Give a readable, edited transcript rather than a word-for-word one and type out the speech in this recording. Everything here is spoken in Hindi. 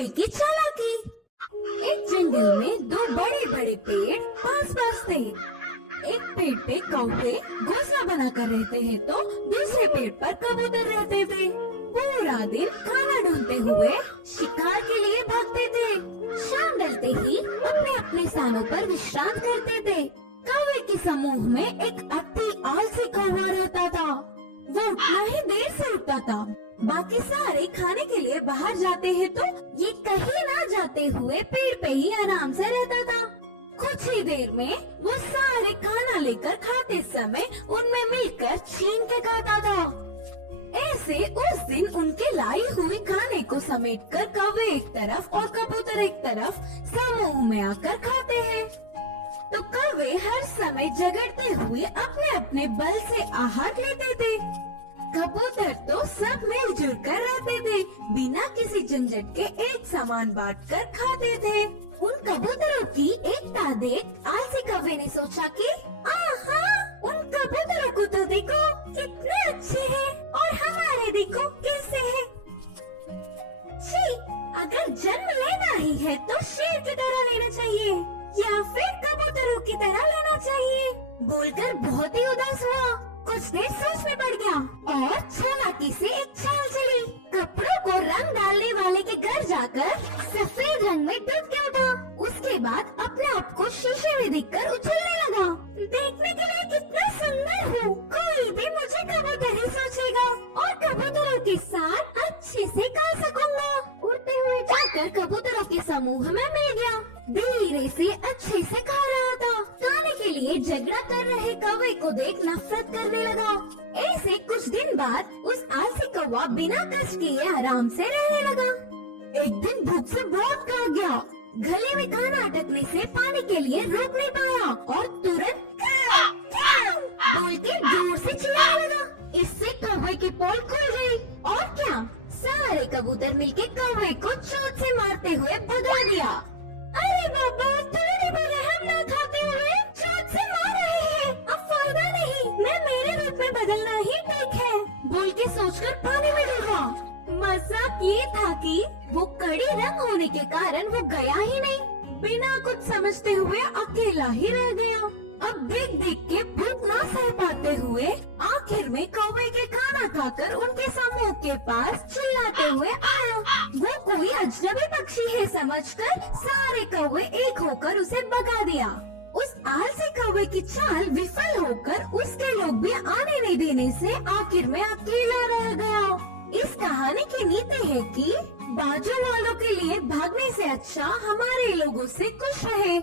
कौवे की चालाकी। एक जंगल में दो बड़े बड़े पेड़ पास पास थे। एक पेड़ पे कौवे घोंसला बनाकर रहते हैं तो दूसरे पेड़ पर कबूतर रहते थे। पूरा दिन खाना ढूंढते हुए शिकार के लिए भागते थे। शाम ढलते ही अपने अपने स्थानों पर विश्राम करते थे। कौवे के समूह में एक अति आलसी कौवा रहता था। वो उतना ही देर से उठता था। बाकी सारे खाने के लिए बाहर जाते हैं तो ये कहीं ना जाते हुए पेड़ पे ही आराम से रहता था। कुछ ही देर में वो सारे खाना लेकर खाते समय उनमें मिलकर छीन के खाता था। ऐसे उस दिन उनके लाई हुई खाने को समेटकर कौवे एक तरफ और कबूतर एक तरफ समूह में आकर खाते हैं। तो कौवे हर समय झगड़ते हुए अपने अपने बल से आहार लेते थे। कबूतर तो सब मिलजुल कर रहते थे, बिना किसी झंझट के एक सामान बांटकर खाते थे। उन कबूतरों की एकता देख आलसी कौवे ने सोचा कि आहा, उन कबूतरों को तो देखो कितने अच्छे हैं और हमारे देखो कैसे हैं। छी, अगर जन्म लेना ही है तो शेर की तरह लेना चाहिए या फिर कबूतरों की तरह लेना चाहिए। बोलकर बहुत ही उदास हुआ। कुछ देर सोच में पड़ गया और चालाकी से एक चाल चली। कपड़ों को रंग डालने वाले के घर जाकर सफेद रंग में डूब के उठा। उसके बाद अपने आप को शीशे में देखकर उछलने लगा। देखने के लिए कितना सुंदर हूँ, कोई भी मुझे कबूतर ही सोचेगा और कबूतरों के साथ अच्छे से खा सकूंगा। उड़ते हुए जाकर कबूतरों के समूह में मिल गया। धीरे से अच्छे से खा रहा था। खाने के लिए झगड़ा कर रहे कौवे को देख नफरत करने लगा। ऐसे कुछ दिन बाद उस आलसी कौवा बिना कष्ट किए आराम से रहने लगा। एक दिन भूख से बहुत खा गया। गले में खाना अटकने से पानी के लिए रोक नहीं पाया और तुरंत बोल के जोर से चिल्लाने लगा। इससे कौवे की पोल खुल गई और क्या, सारे कबूतर मिलके कौवे को चोट से मारते हुए भगा दिया। अरे बाबा, थोड़ी भी रहम ना खाते हुए चोट से मार रहे हैं। अब फायदा नहीं, मैं मेरे रूप में बदलना ही ठीक है, बोल के सोचकर पानी में डूबा। मजाक ये था कि वो कड़ी रंग होने के कारण वो गया ही नहीं। बिना कुछ समझते हुए अकेला ही रह गया। अब देख देख के भूख ना सह पाते हुए आखिर में कौवे के खाना खाकर उनके समूह के पास चिल्लाते हुए आया। वो कोई अजनबी पक्षी है समझकर सारे कौवे एक होकर उसे भगा दिया। उस आलसी कौवे की चाल विफल होकर उसके लोग भी आने नहीं देने से आखिर में अकेला रह गया। इस कहानी की नीति है कि बाजू वालों के लिए भागने से अच्छा हमारे लोगों से खुश रहे।